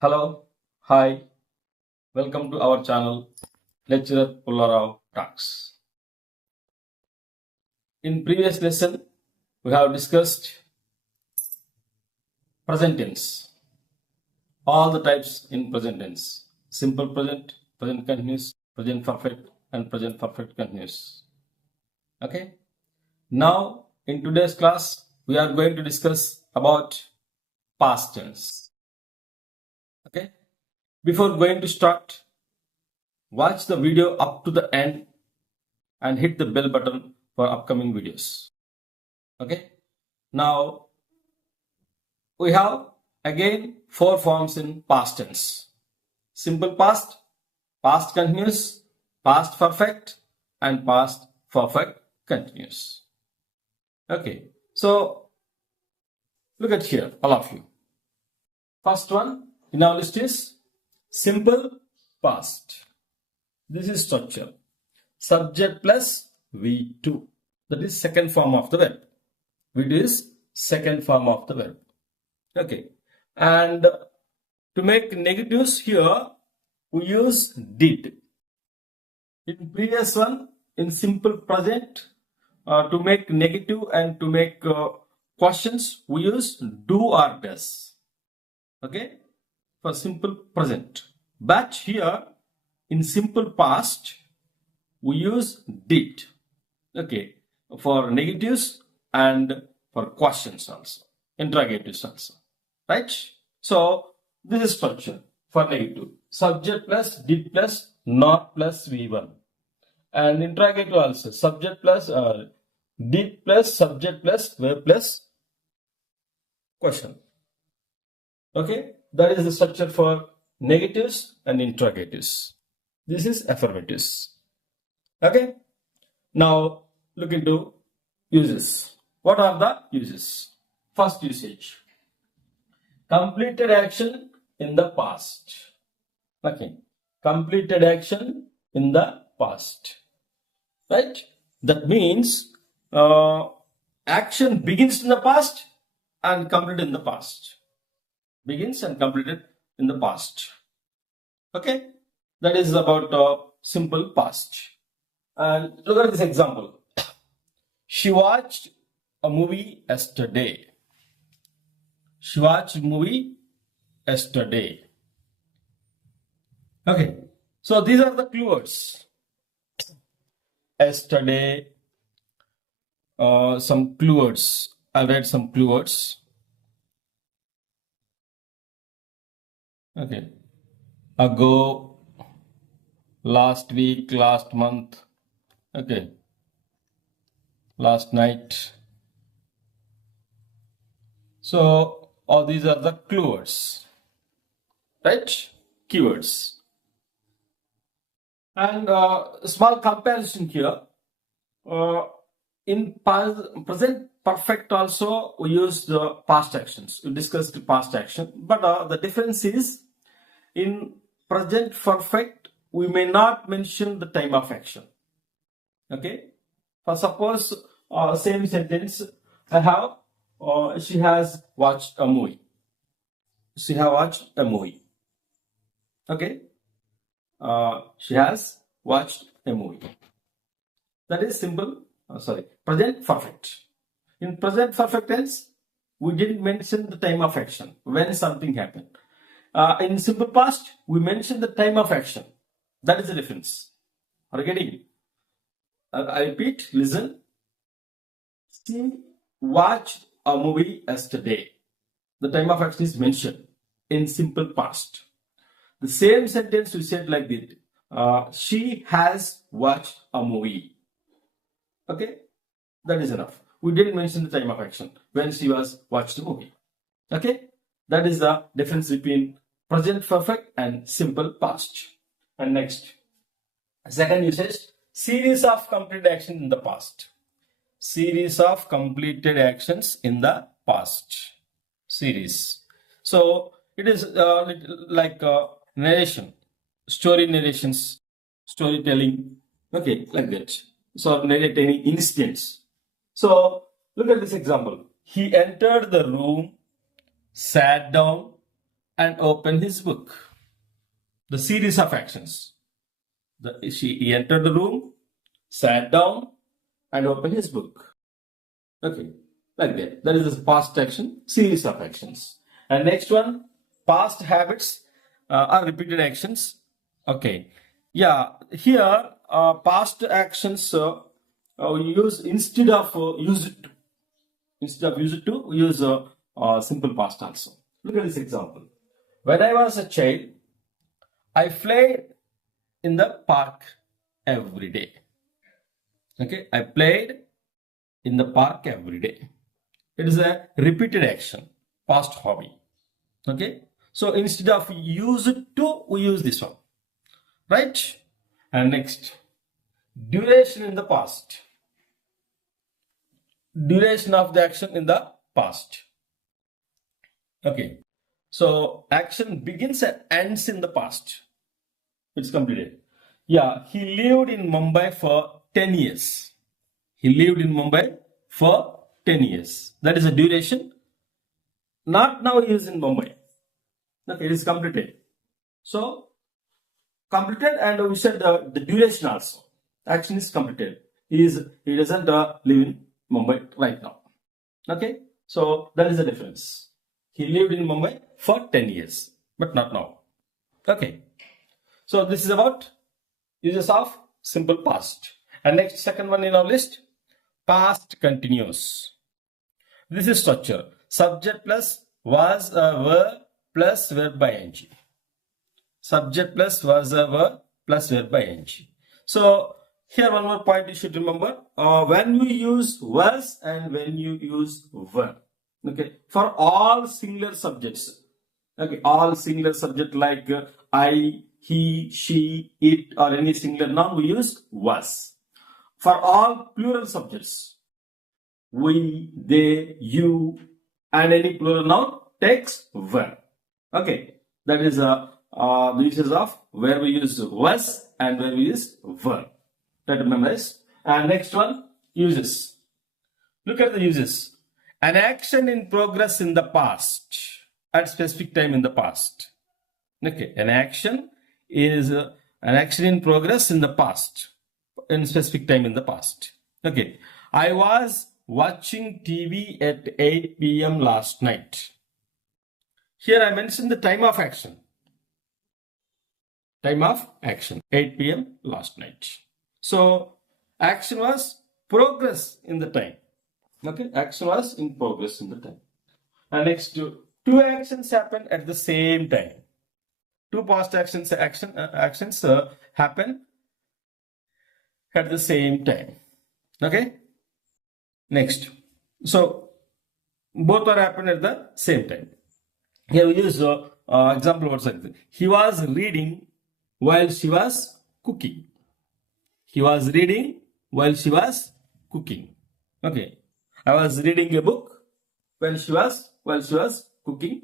Hello, hi, welcome to our channel, Lecturer Pullarao Talks. In previous lesson, we have discussed present tense, all the types in present tense, simple present, present continuous, present perfect, and present perfect continuous. Okay. Now, in today's class, we are going to discuss about past tense. Okay. Before going to start, watch the video up to the end and hit the bell button for upcoming videos. Okay. Now we have again four forms in past tense: simple past, past continuous, past perfect, and past perfect continuous. Okay. So look at here, all of you. First one in our list is simple past. This is structure. Subject plus V2. That is second form of the verb. V2 is second form of the verb. Okay. And to make negatives here, we use did. In previous one, in simple present, to make negative and to make questions, we use do or does. Okay. For simple present. But here, in simple past, we use did. Okay. For negatives and for questions also. Interrogatives also. Right? So, this is structure for negative. Subject plus did plus not plus V1. And interrogative also. Subject plus did plus subject plus verb plus question. Okay? That is the structure for negatives and interrogatives. This is affirmatives. Okay? Now, look into uses. What are the uses? First usage. Completed action in the past. Okay. Completed action in the past. Right? That means action begins in the past and completed in the past. Begins and completed in the past. Okay? That is about simple past. And look at this example. She watched a movie yesterday. She watched a movie yesterday. Okay. So these are the clue words. Yesterday. Some clue words. I'll write some clue words. Okay. Ago. Last week. Last month. Okay. Last night. So all these are the clue words. Right? Keywords. And small comparison here. In present perfect also we use the past actions. We discussed the past action. But the difference is in present perfect we may not mention the time of action. Okay. For suppose same sentence I have she has watched a movie. She has watched a movie. Okay. She has watched a movie. That is simple. Present perfect. In present perfect tense, we didn't mention the time of action when something happened. In simple past, we mentioned the time of action. That is the difference. Are you getting it? I repeat, listen. She watched a movie yesterday. The time of action is mentioned in simple past. The same sentence we said like this. She has watched a movie. Okay? That is enough. We didn't mention the time of action when she was watched the movie. Okay? That is the difference between present perfect and simple past. And next, second usage, series of completed action in the past. Series of completed actions in the past. Series. So it is like narration, story narrations, storytelling. Okay, like that. So narrate any incidents. So look at this example. He entered the room, sat down, and opened his book. The series of actions. He entered the room, sat down, and opened his book. Okay, like that. That is the past action, series of actions. And next one, past habits are repeated actions. Okay, yeah, here past actions we use instead of used to. Instead of used to, we use simple past also. Look at this example. When I was a child, I played in the park every day. Okay, I played in the park every day. It is a repeated action, past hobby. Okay, so instead of used to, we use this one, right? And next, duration in the past. Duration of the action in the past. Okay, so action begins and ends in the past. It's completed. Yeah, he lived in Mumbai for 10 years. He lived in Mumbai for 10 years. That is a duration. Not now he is in Mumbai. Okay, it is completed. So, completed, and we said the duration also. Action is completed. He doesn't live in Mumbai right now. Okay, so that is the difference. He lived in Mumbai for 10 years, but not now. Okay, so this is about uses of simple past. And next, second one in our list, past continuous. This is structure. Subject plus was a verb plus verb by ing. Subject plus was a verb plus verb by ing. So here one more point you should remember. When we use was and when you use were. Okay, for all singular subjects. Okay, all singular subject like I, he, she, it, or any singular noun, we use was. For all plural subjects, we, they, you, and any plural noun takes were. Okay, that is the uses of where we use was and where we use were. Try to memorize. And next one, uses. Look at the uses. An action in progress in the past at specific time in the past. Okay, an action is an action in progress in the past in specific time in the past. Okay, I was watching TV at 8 p.m. last night. Here I mentioned the time of action. Time of action, 8 p.m. last night. So action was progress in the time. Okay, action was in progress in the time. And next, two actions happen at the same time. Two past actions happen at the same time. Okay. Next, so both are happen at the same time. Here we use example words like this. He was reading while she was cooking. He was reading while she was cooking. Okay. I was reading a book while she was cooking.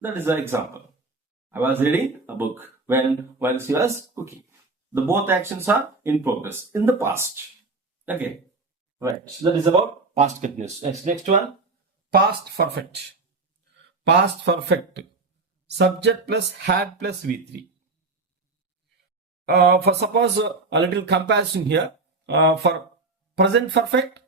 That is the example. I was reading a book while she was cooking. The both actions are in progress in the past. Okay. Right. So that is about past continuous. Next one, past perfect. Past perfect. Subject plus had plus V3. For suppose a little comparison here. For present perfect,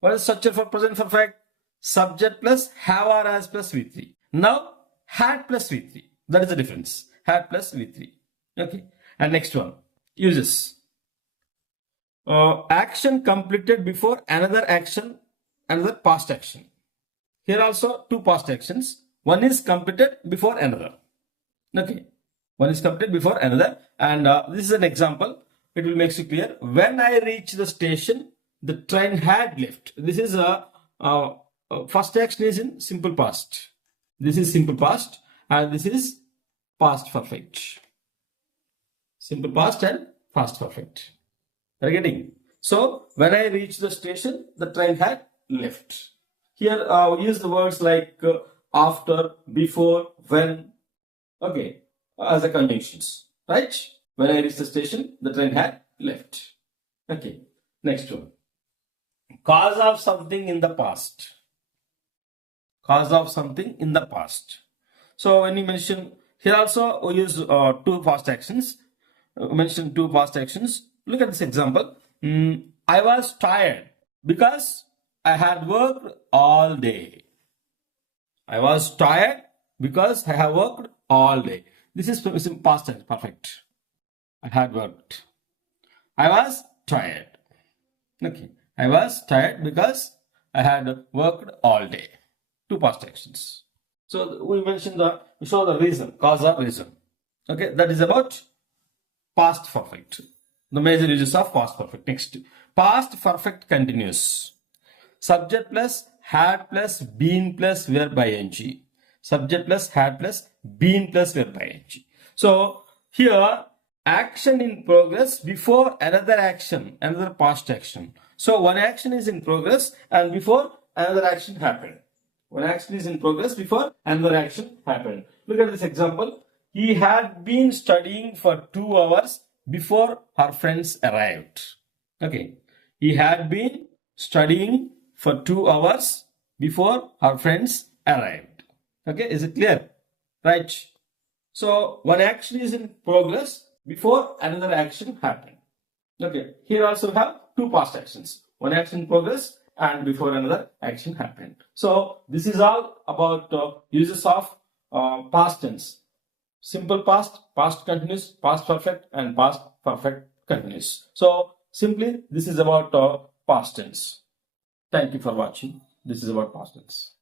what is structure for present perfect? Subject plus have or has plus V3. Now had plus V3. That is the difference. Had plus V3. Okay. And next one, uses. Action completed before another action, another past action. Here also two past actions. One is completed before another. Okay. One is completed before another. And this is an example. It will make it clear. When I reached the station, the train had left. This is first action is in simple past. This is simple past and this is past perfect. Simple past and past perfect. Are you getting? So when I reached the station, the train had left. Here we use the words like after, before, when. Okay, as the conjunctions, right? When I reached the station, the train had left. Okay, next one. Cause of something in the past. Cause of something in the past. So when you mention here also we use two past actions. Mention two past actions. Look at this example. I was tired because I had worked all day. I was tired because I have worked all day. This is past tense, perfect. I had worked. I was tired. Okay. I was tired because I had worked all day. Two past actions. So we show the reason, cause or reason. Okay, that is about past perfect. The major uses of past perfect. Next, past perfect continuous. Subject plus had plus been plus verb ing. Subject plus had plus been plus verb ing. So here action in progress before another action, another past action. So one action is in progress and before another action happened. One action is in progress before another action happened. Look at this example. He had been studying for 2 hours before her friends arrived. Okay. He had been studying for 2 hours before her friends arrived. Okay. Is it clear? Right. So one action is in progress before another action happened. Okay. Here also we have two past actions. One action in progress and before another action happened. So this is all about uses of past tense. Simple past, past continuous, past perfect and past perfect continuous. So simply this is about past tense. Thank you for watching. This is about past tense.